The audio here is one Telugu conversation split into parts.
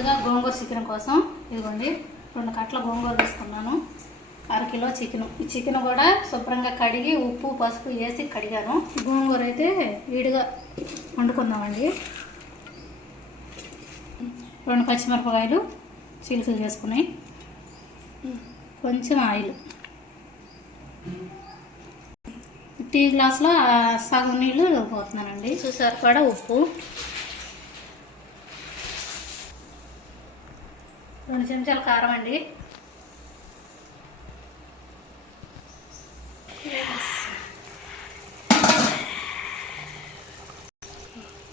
ముందుగా గోంగూర చికెన్ కోసం ఇదిగోండి రెండు కట్ల గోంగూర తీసుకున్నాను. అరకిలో చికెన్. ఈ చికెన్ కూడా శుభ్రంగా కడిగి ఉప్పు పసుపు వేసి కడిగాను. గోంగూర అయితే వీడిగా వండుకుందామండి. రెండు పచ్చిమిరపకాయలు చిలుసులు చేసుకున్నాయి కొంచెం ఆయిల్. టీ గ్లాస్లో సగం నీళ్ళు పోతున్నానండి. చూసారు కూడా ఉప్పు. రెండు చెంచాల కారం అండి.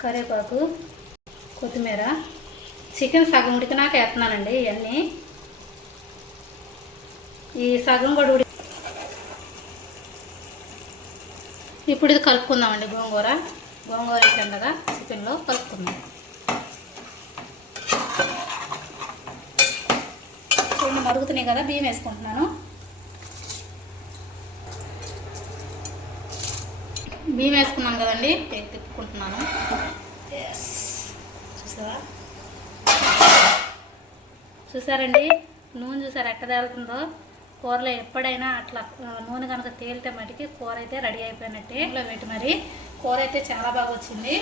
కరివేపాకు కొత్తిమీర చికెన్ సగం ఉడికినాక వేస్తున్నానండి ఇవన్నీ. ఈ సగం కూడా ఉడి ఇప్పుడు ఇది కలుపుకుందామండి గోంగూర. గోంగూర వేసిండగా చికెన్లో కలుపుకుందాం చూడండి మరుగుతున్నాయి కదా బియ్యం వేసుకుంటున్నాను. బియ్యం వేసుకున్నాను కదండి తిప్పుకుంటున్నాను. చూసారా చూసారండి? నూనె చూసారు ఎట్ట తేలుతుందో? కూరలో ఎప్పుడైనా అట్లా నూనె కనుక తేలితే మటుకి కూర అయితే రెడీ అయిపోయినట్టే. ఇంట్లో పెట్టి మరి. కూర అయితే చాలా బాగా వచ్చింది.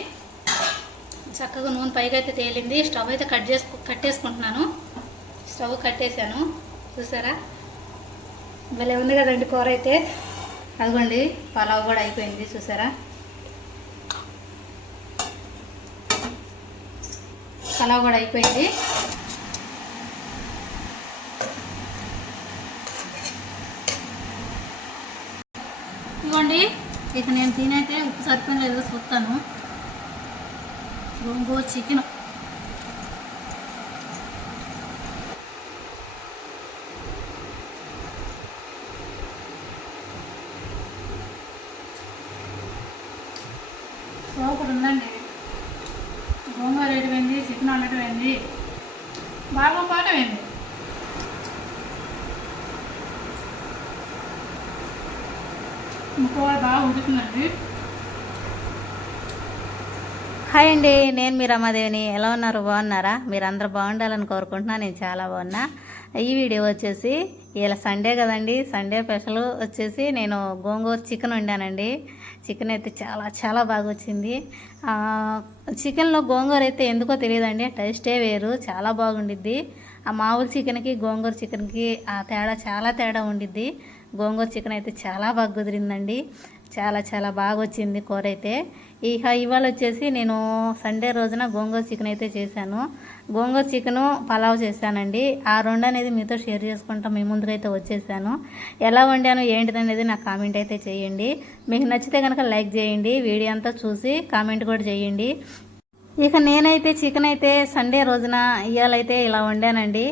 చక్కగా నూనె పైకి అయితే తేలింది. స్టవ్ అయితే కట్ చేసుకు కట్టేసుకుంటున్నాను. స్టవ్ కట్టేశాను. చూసారా? భలే ఉంది కదండి కూర అయితే. అదిగోండి పలావ్ కూడా అయిపోయింది చూసారా? పలావ్ కూడా అయిపోయింది. ఇదిగోండి ఇక నేను తినైతే ఉప్పు సరిపోయిన లేదో చూస్తాను. రొంబో చికెన్ సూపర్ ఉందండి గోంగూర వేయటమైంది చికెన్ వండటమైంది భాగం పాటమైంది ఏంది? కూడా బాగా ఉడుతుందండి హాయ్ అండి నేను మీ రమాదేవిని. ఎలా ఉన్నారు? బాగున్నారా? మీరు అందరు బాగుండాలని కోరుకుంటున్నా. నేను చాలా బాగున్నా. ఈ వీడియో వచ్చేసి ఇలా సండే కదండి. సండే స్పెషల్ వచ్చేసి నేను గోంగూర చికెన్ వండానండి. చికెన్ అయితే చాలా చాలా బాగా వచ్చింది. చికెన్లో గోంగూర అయితే ఎందుకో తెలియదండి. టేస్టే వేరు. చాలా బాగుండిద్ది. ఆ మామూలు చికెన్కి గోంగూర చికెన్కి ఆ తేడా చాలా తేడా ఉండిద్ది. గోంగూర చికెన్ అయితే చాలా బాగా కుదిరిందండి. చాలా చాలా బాగా వచ్చింది కూర అయితే. ఇక ఇవాళ వచ్చేసి నేను సండే రోజున గోంగూర చికెన్ అయితే చేశాను. గోంగూర చికెను పలావ్ చేశానండి. ఆ రెండు అనేది మీతో షేర్ చేసుకుంటా మీ ముందుకైతే వచ్చేసాను. ఎలా వండాను ఏంటిదనేది నాకు కామెంట్ అయితే చేయండి. మీకు నచ్చితే కనుక లైక్ చేయండి వీడియో అంతా చూసి కామెంట్ కూడా చేయండి. ఇక నేనైతే చికెన్ అయితే సండే రోజున ఇవాళైతే ఇలా వండానండి.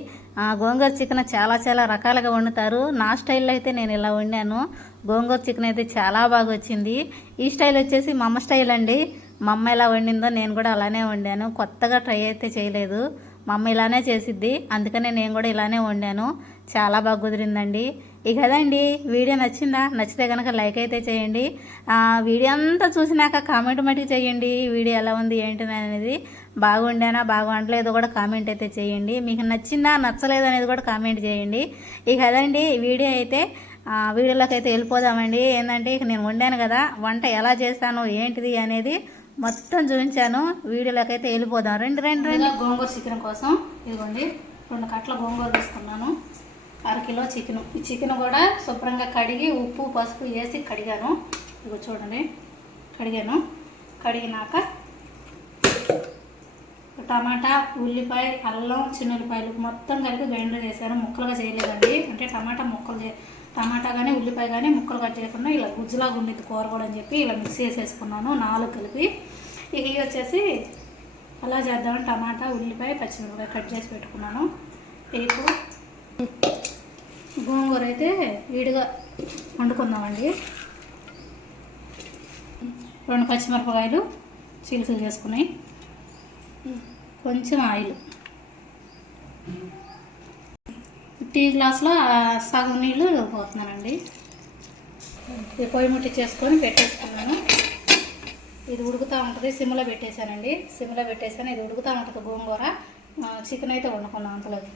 గోంగూర చికెన్ చాలా చాలా రకాలుగా వండుతారు. నా స్టైల్లో అయితే నేను ఇలా వండాను. గోంగూర చికెన్ అయితే చాలా బాగా వచ్చింది. ఈ స్టైల్ వచ్చేసి మా అమ్మ స్టైల్ అండి. మా అమ్మ ఎలా వండిందో నేను కూడా అలానే వండాను. కొత్తగా ట్రై అయితే చేయలేదు. మా అమ్మ ఇలానే చేసిద్ది. అందుకనే నేను కూడా ఇలానే వండాను. చాలా బాగా కుదిరిందండి. ఇక కదండి వీడియో నచ్చిందా? నచ్చితే కనుక లైక్ అయితే చేయండి. వీడియో అంతా చూసినాక కామెంట్ మటుకు చేయండి. వీడియో ఎలా ఉంది ఏంటి అనేది. బాగుండేనా బాగా వండలేదో కూడా కామెంట్ అయితే చేయండి. మీకు నచ్చిందా నచ్చలేదు అనేది కూడా కామెంట్ చేయండి. ఇక కదండి వీడియో అయితే వీడియోలోకి అయితే వెళ్ళిపోదామండి. ఏంటంటే ఇక నేను వండాను కదా వంట ఎలా చేస్తాను ఏంటిది అనేది మొత్తం చూపించాను. వీడియోలోకి అయితే వెళ్ళిపోదాం. రెండు రెండు రెండు. గోంగూర చికెన్ కోసం ఇదిగోండి రెండు కట్ల గోంగూర తీసుకున్నాను అర కిలో చికెన్ ఈ చికెన్ కూడా శుభ్రంగా కడిగి ఉప్పు పసుపు వేసి కడిగాను. ఇదిగో చూడండి కడిగాను. కడిగినాక టమాటా ఉల్లిపాయ అల్లం చిన్నుల్లిపాయలు మొత్తం కలిపి గ్రైండర్ చేశాను. ముక్కలుగా చేయలేదండి. అంటే టమాటా ముక్కలు చే టమాటా కానీ ఉల్లిపాయ కానీ ముక్కలు కట్ చేయకుండా ఇలా గుజ్జులాగా ఉండేది కూర కూడా అని చెప్పి ఇలా మిక్స్ చేసేసుకున్నాను నాలుగు కలిపి. ఇక ఇవి వచ్చేసి అలా చేద్దామని టమాటా ఉల్లిపాయ పచ్చిమిరపకాయ కట్ చేసి పెట్టుకున్నాను. ఇప్పుడు గోంగూర అయితే వీడిగా వండుకుందామండి. రెండు పచ్చిమిరపకాయలు చీలికలు చేసుకున్నాయి కొంచెం ఆయిల్. టీ గ్లాస్లో సగం నీళ్ళు పోతున్నానండి పొయ్యి ముట్టి చేసుకొని పెట్టేసుకున్నాను. ఇది ఉడుకుతూ ఉంటుంది సిమ్లో పెట్టేశానండి. సిమ్లో పెట్టేసాను ఇది ఉడుకుతూ ఉంటుంది గోంగూర. చికెన్ అయితే వండుకున్నాను అంతలోకి.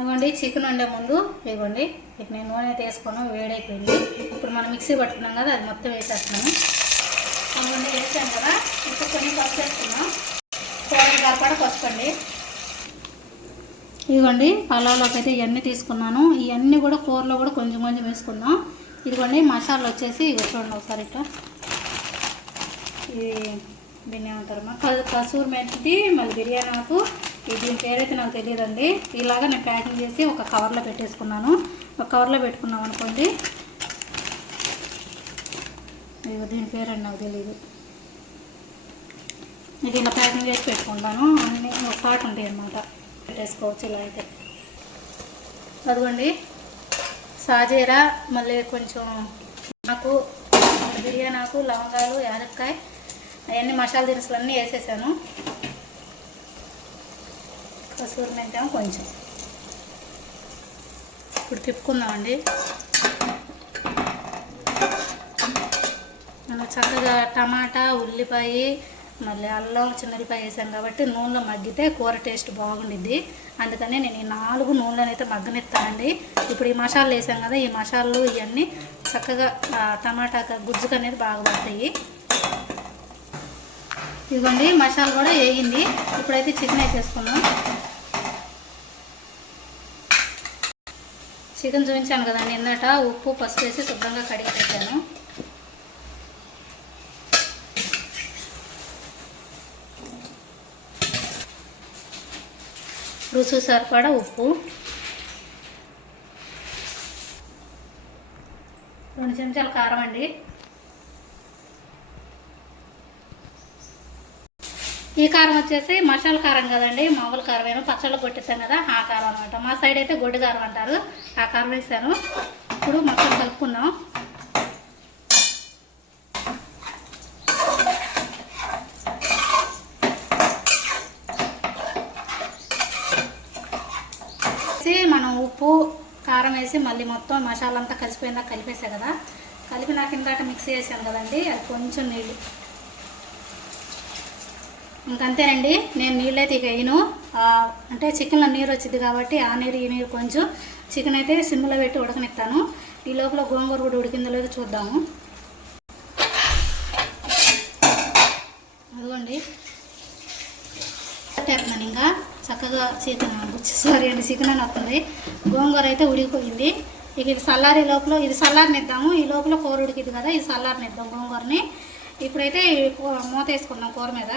ఇవ్వండి చికెన్ వండే ముందు ఇదిగోండి ఇక నేను నూనె అయితే వేసుకున్నాను వేడైపోయింది. ఇప్పుడు మనం మిక్సీ పట్టుకున్నాం కదా అది మొత్తం వేసేస్తున్నాను. ఇవ్వండి వేసాను కదా. ఇప్పుడు కొన్ని పసుపు వేసుకున్నాం కూరకి కాపాడ పసుపండి ఇదిగోండి పలావ్లోకి అయితే ఇవన్నీ తీసుకున్నాను. ఇవన్నీ కూడా కూరలో కూడా కొంచెం కొంచెం వేసుకుందాం. ఇదిగోండి మసాలా వచ్చేసి ఇవి చూడండి ఒకసారి ఇట్లా. ఇది దీన్ని అంటారు కసూర్ క- మెంతి మళ్ళీ బిర్యానీ ఆకు. ఇది దీని పేరైతే నాకు తెలియదండి. ఇలాగా నేను ప్యాకింగ్ చేసి ఒక కవర్లో పెట్టేసుకున్నాను. ఒక కవర్లో పెట్టుకున్నాం అనుకోండి. ఇదిగో దీని పేరండి నాకు తెలియదు ఇది ఇలా ప్యాకింగ్ చేసి పెట్టుకుంటాను. అన్నీ ఒక పాట ఉంటాయి అన్నమాట పెట్టేసుకోవచ్చు ఇలా అయితే. అదిగోండి. సాజీరా మళ్ళీ కొంచెం నాకు బిర్యానీకు లవంగాలు యాలక్కాయ అవన్నీ మసాలా దినుసులు అన్నీ వేసేసాను. కసూరి మెంతాం కొంచెం. ఇప్పుడు తిప్పుకుందామండి. మనం చక్కగా టమాటా ఉల్లిపాయ మళ్ళీ అల్లం చిన్నదిపాయ వేసాం కాబట్టి నూనెలో మగ్గితే కూర టేస్ట్ బాగుండిద్ది. అందుకనే నేను ఈ నాలుగు నూనెలోనైతే మగ్గనిస్తానండి. ఇప్పుడు ఈ మసాలాలు వేసాం కదా ఈ మసాలాలు ఇవన్నీ చక్కగా టమాటా గుజ్జుకు అనేది బాగా పడతాయి. ఇదిగోండి మసాలా కూడా వేగింది. ఇప్పుడైతే చికెన్ వేసేసుకుందాం. చికెన్ చూపించాను కదండి నిన్నట ఉప్పు పసుపు వేసి శుభ్రంగా కడిగి పెట్టాను. రుచి సరిపడా ఉప్పు. రెండు చెంచాల కారం అండి. ఈ కారం వచ్చేసి మసాలా కారం కదండి మామూలు కారం ఏమో పచ్చళ్ళు కొట్టిస్తాం కదా ఆ కారం అనమాట మా సైడ్ అయితే గొడ్డు కారం అంటారు ఆ కారం వేసాను. ఇప్పుడు మొత్తం కలుపుకున్నాం వేసి మనం ఉప్పు కారం వేసి మళ్ళీ మొత్తం మసాలా అంతా కలిసిపోయిందా కలిపేసా కదా. కలిపి నాకు ఇందాక మిక్స్ చేసాను కదండి అది కొంచెం నీళ్ళు. ఇంకంతేనండి నేను నీళ్ళు అయితే ఇక వేయను. అంటే చికెన్లో నీరు వచ్చింది కాబట్టి ఆ నీరు ఈ నీరు కొంచెం. చికెన్ అయితే సిమ్లో పెట్టి ఉడకనిస్తాను. ఈ లోపల గోంగూర కూడా ఉడికిందో లేదో చూద్దాము అదిగోండి పెట్టేస్తున్నాను ఇంకా చక్కగా చికెన్ సారీ అండి చికెన్ వస్తుంది గోంగూర అయితే ఉడికిపోయింది. ఇక ఇది సల్లారి లోపల ఇది చల్లారనిద్దాము ఈ లోపల కూర ఉడికిద్ది కదా ఇది చల్లారనిద్దాం గోంగూరని. ఇప్పుడైతే మూత వేసుకుందాం కూర మీద.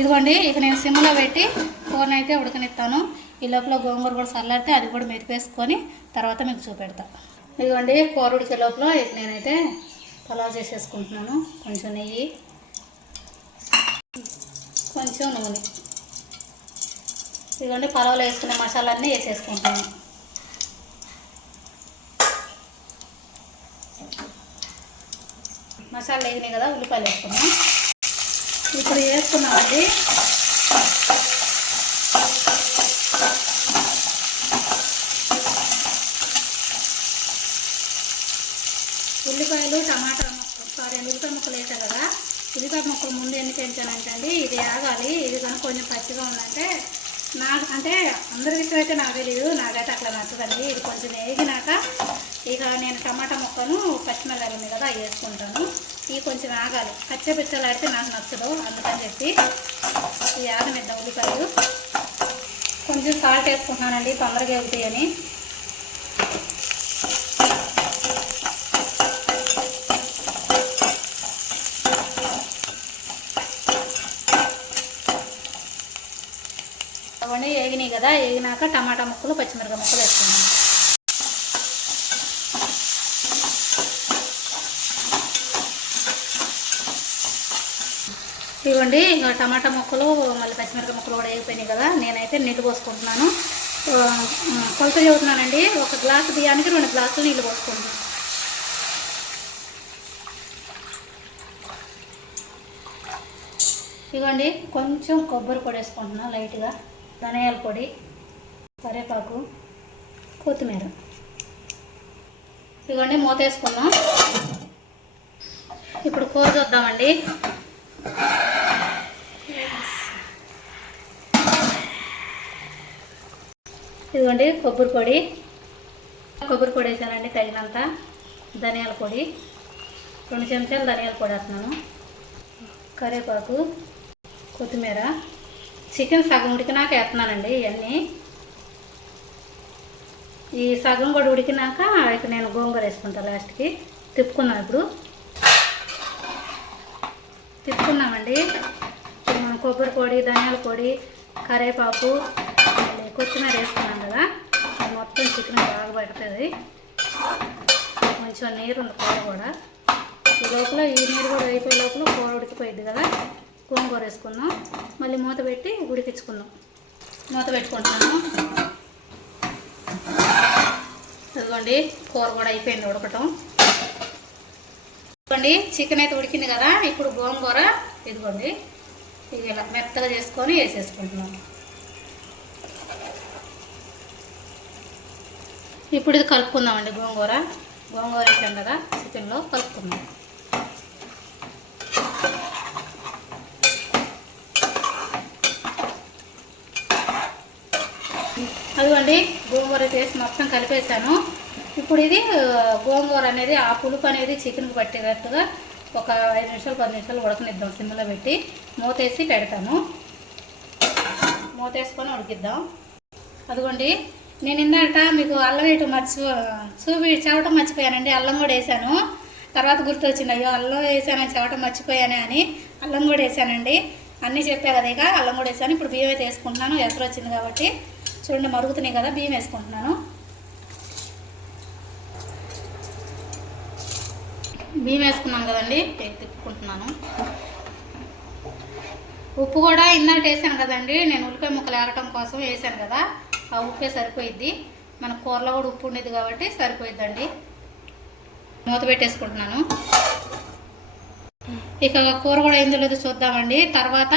ఇదిగోండి ఇక నేను సిమ్లో పెట్టి కూరని అయితే ఉడకనిస్తాను. ఈ లోపల గోంగూర కూడా చల్లారితే అది కూడా మెతిపేసుకొని తర్వాత మీకు చూపెడతా. ఇదిగోండి కూర ఉడికే లోపల ఇక నేనైతే పలావ్ చేసేసుకుంటున్నాను. కొంచెం నెయ్యి. కొంచెం నూనె. ఇదిగోండి పలావ్లో వేసుకునే మసాలాన్ని వేసేసుకుంటాను మసాలా వేగినాయి కదా ఉల్లిపాయలు వేసుకున్నాం ఇప్పుడు వేసుకున్నామండి ఉల్లిపాయలు టమాటా ముక్కలు సారీ ఉల్లిపాయ ముక్కలు వేసారు కదా ఉల్లిపాయ ముక్కలు ముందు ఎందుకు పెంచానంటే అండి ఇది ఆగాలి ఇది కనుక కొంచెం పచ్చిగా ఉందంటే నాకు అంటే అందరి విషయం అయితే నాకు తెలియదు నాకైతే అట్లా నచ్చదండి. ఇది కొంచెం వేగినాక ఇక నేను టమాటా ముక్కను పచ్చిమిరకాయలు ఉంది కదా వేసుకుంటాను. ఇవి కొంచెం ఆగాలి. పచ్చ పిచ్చలు ఆడితే నాకు నచ్చదు అందుకని చెప్పి ఇవి ఆగనిద్దాం ఉల్లిపాయలు. కొంచెం సాల్ట్ వేసుకుంటున్నానండి తొందరగా అవుతాయని అవన్నీ వేగినాయి కదా వేగినాక టమాటా ముక్కలు పచ్చిమిరపకాయ ముక్కలు వేసుకుందాం. ఇవ్వండి ఇంకా టమాటా ముక్కలు మళ్ళీ పచ్చిమిరపకాయ ముక్కలు కూడా వేగిపోయినాయి కదా నేనైతే నీళ్ళు పోసుకుంటున్నాను. కొలత చెబుతున్నానండి ఒక గ్లాసు బియ్యానికి రెండు గ్లాసులు నీళ్ళు పోసుకుంటాను ఇవ్వండి కొంచెం కొబ్బరి పొడి వేసుకుంటున్నాను లైట్గా. ధనియాల పొడి కరివేపాకు కొత్తిమీర. ఇదిగోండి మూత వేసుకున్నాం ఇప్పుడు కూర చూద్దామండి. ఇదిగోండి కొబ్బరి పొడి. కొబ్బరి పొడి వేసానండి తగినంత ధనియాల పొడి. రెండు చెంచాలు ధనియాల పొడి వేస్తున్నాను. కరివేపాకు కొత్తిమీర. చికెన్ సగం ఉడికినాక వేస్తున్నానండి ఇవన్నీ. ఈ సగం కూడా ఉడికినాక ఇక నేను గోంగూర వేసుకుంటాను లాస్ట్కి. తిప్పుకుందాం ఇప్పుడు. తిప్పుకున్నామండి మనం కొబ్బరి పొడి ధనియాల పొడి కరివేపాకు మళ్ళీ కొత్తిమీర వేసుకున్నాం కదా అది మొత్తం చికెన్ బాగా పడుతుంది. కొంచెం నీరు ఉంది కూర కూడా. ఈ లోపల ఈ నీరు కూడా అయిపోయే లోపల కూర ఉడికిపోయింది కదా. గోంగూర వేసుకుందాం. మళ్ళీ మూత పెట్టి ఉడికించుకుందాం. మూత పెట్టుకుంటున్నాము ఇదిగోండి కూర కూడా అయిపోయింది ఉడకటం. ఇదిగోండి చికెన్ అయితే ఉడికింది కదా ఇప్పుడు గోంగూర ఇదిగోండి ఇది ఇలా మెత్తగా చేసుకొని వేసేసుకుంటున్నాం. ఇప్పుడు ఇది కలుపుకుందామండి గోంగూర. గోంగూర వేసాం కదా చికెన్లో కలుపుకుందాం అదిగోండి గోంగూర వేసి మొత్తం కలిపేసాను ఇప్పుడు ఇది గోంగూర అనేది ఆ పులుపు అనేది చికెన్కి పట్టేటట్టుగా ఒక ఐదు నిమిషాలు పది నిమిషాలు ఉడకనిద్దాం సిమ్లో పెట్టి. మూతేసి పెడతాను. మూతేసుకొని ఉడికిద్దాం. అదిగోండి నేను ఇందాక మీకు అల్లం వేయటం మర్చి చూపి చెవటం మర్చిపోయానండి. అల్లం కూడా వేసాను. తర్వాత గుర్తొచ్చింది అయ్యో అల్లం వేసాను చెవటం మర్చిపోయానే అని. అల్లం కూడా వేసానండి. అన్నీ చెప్పా కదా ఇక అల్లం కూడా వేసాను. ఇప్పుడు బియ్యం అయితే వేసుకుంటున్నాను ఎసరు వచ్చింది కాబట్టి. చూడండి మరుగుతున్నాయి కదా బియ్యం వేసుకుంటున్నాను. బియ్యం వేసుకున్నాం కదండి తిప్పుకుంటున్నాను. ఉప్పు కూడా ఇందాక వేసాను కదండి నేను ఉల్లిపాయ ముక్కలు ఆగటం కోసం వేసాను కదా ఆ ఉప్పే సరిపోయిద్ది. మన కూరలో కూడా ఉప్పు ఉండేది కాబట్టి సరిపోయిద్దండి. మూత పెట్టేసుకుంటున్నాను. ఇక కూర కూడా అయిందో లేదో చూద్దామండి. తర్వాత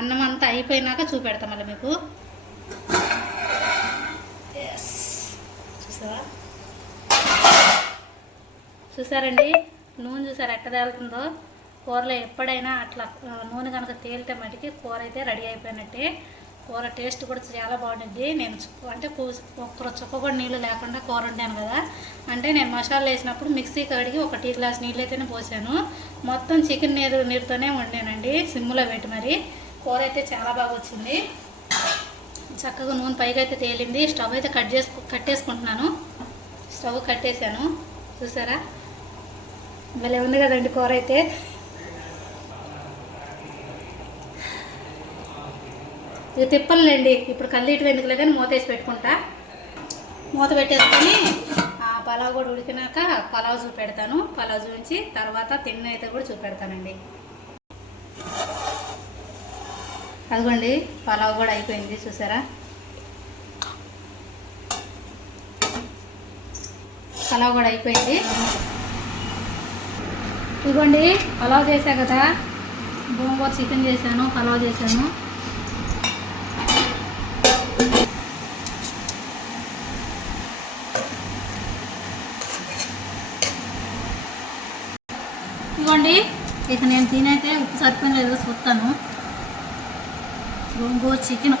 అన్నం అంతా అయిపోయినాక చూపెడతాం మళ్ళీ మీకు Yes. చూసావా చూసారండి? నూనె చూసారు ఎక్కడ తేలుతుందో? కూరలో ఎప్పుడైనా అట్లా నూనె కనుక తేలితే మటుకి కూర అయితే రెడీ అయిపోయినట్టే. కూర టేస్ట్ కూడా చాలా బాగుంటుంది. నేను అంటే కూ- చుక్క కూడా నీళ్ళు లేకుండా కూర వండాను కదా. అంటే నేను మసాలా వేసినప్పుడు మిక్సీ కడిగి ఒక టీ గ్లాస్ నీళ్ళు అయితేనే పోసాను. మొత్తం చికెన్ నీరు నీరుతోనే వండానండి. సిమ్లో పెట్టి మరి. కూర అయితే చాలా బాగా వచ్చింది. చక్కగా నూనె పైగా అయితే తేలింది. స్టవ్ అయితే కట్ చేసుకు కట్టేసుకుంటున్నాను. స్టవ్ కట్టేశాను. చూసారా? భలే ఉంది కదండి కూర అయితే. ఇది తిప్పలేండి ఇప్పుడు కల్లీటి ఎందుకులే కానీ మూత వేసి పెట్టుకుంటా. మూత పెట్టేసుకొని ఆ పలావ్ కూడా ఉడికినాక పలావ్ చూపెడతాను. పలావ్ చూపించి తర్వాత తిన్న అయితే కూడా చూపెడతానండి. అదిగోండి పలావ్ కూడా అయిపోయింది చూసారా? పలావ్ కూడా అయిపోయింది. ఇదిగోండి పలావ్ చేశా కదా. గోంగూర చికెన్ చేశాను పలావ్ చేశాను. ఇదిగోండి ఇక నేను తినైతే ఉప్పు సరిపోయిన లేదో చూస్తాను. గోంగూర చికెన్.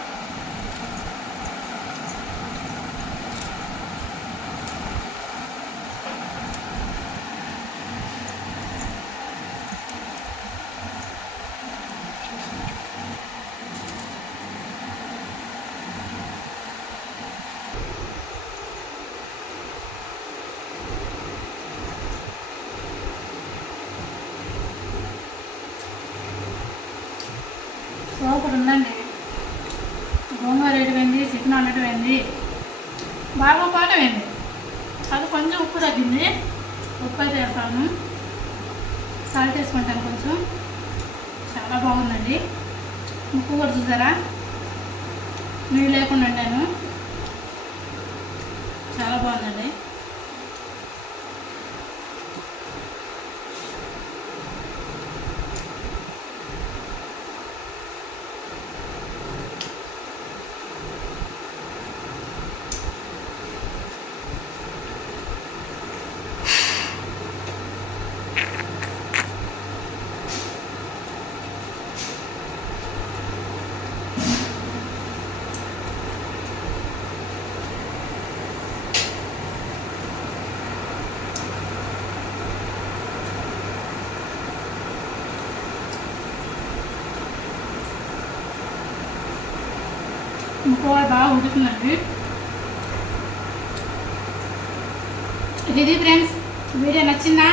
లోపల ఉందండి గోంగూర ఎడిపోయింది చికెన్ వండటమైంది బాగా పాటమైంది అది కొంచెం ఉప్పు తగ్గింది. ఉప్పు అయితే వేస్తాను సాల్ట్ వేసుకుంటాను కొంచెం. చాలా బాగుందండి. ఉప్పు కూడా చూసారా? నీళ్ళు లేకుండా ఉండాను చాలా బాగుందండి. కూర బాగా ఉడుకుతుందండి ఇది ఫ్రెండ్స్ వీడియో నచ్చిందా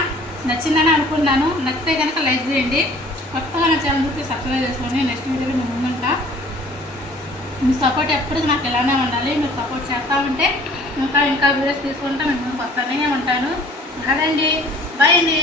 నచ్చిందని అనుకున్నాను నచ్చితే కనుక లైక్ చేయండి కొత్తగా నా ఛానల్ చూసి సబ్స్క్రైబ్ చేసుకొని నెక్స్ట్ వీడియోలో మేము ముందుంటా మీ సపోర్ట్ ఎప్పటికీ నాకు ఇలానే ఉండాలి మీరు సపోర్ట్ చేస్తా ఉంటే ఇంకా ఇంకా వీడియోస్ తీసుకుంటా మేము ముందుకు వస్తానే ఉంటాను అదండి బాయ్ అండి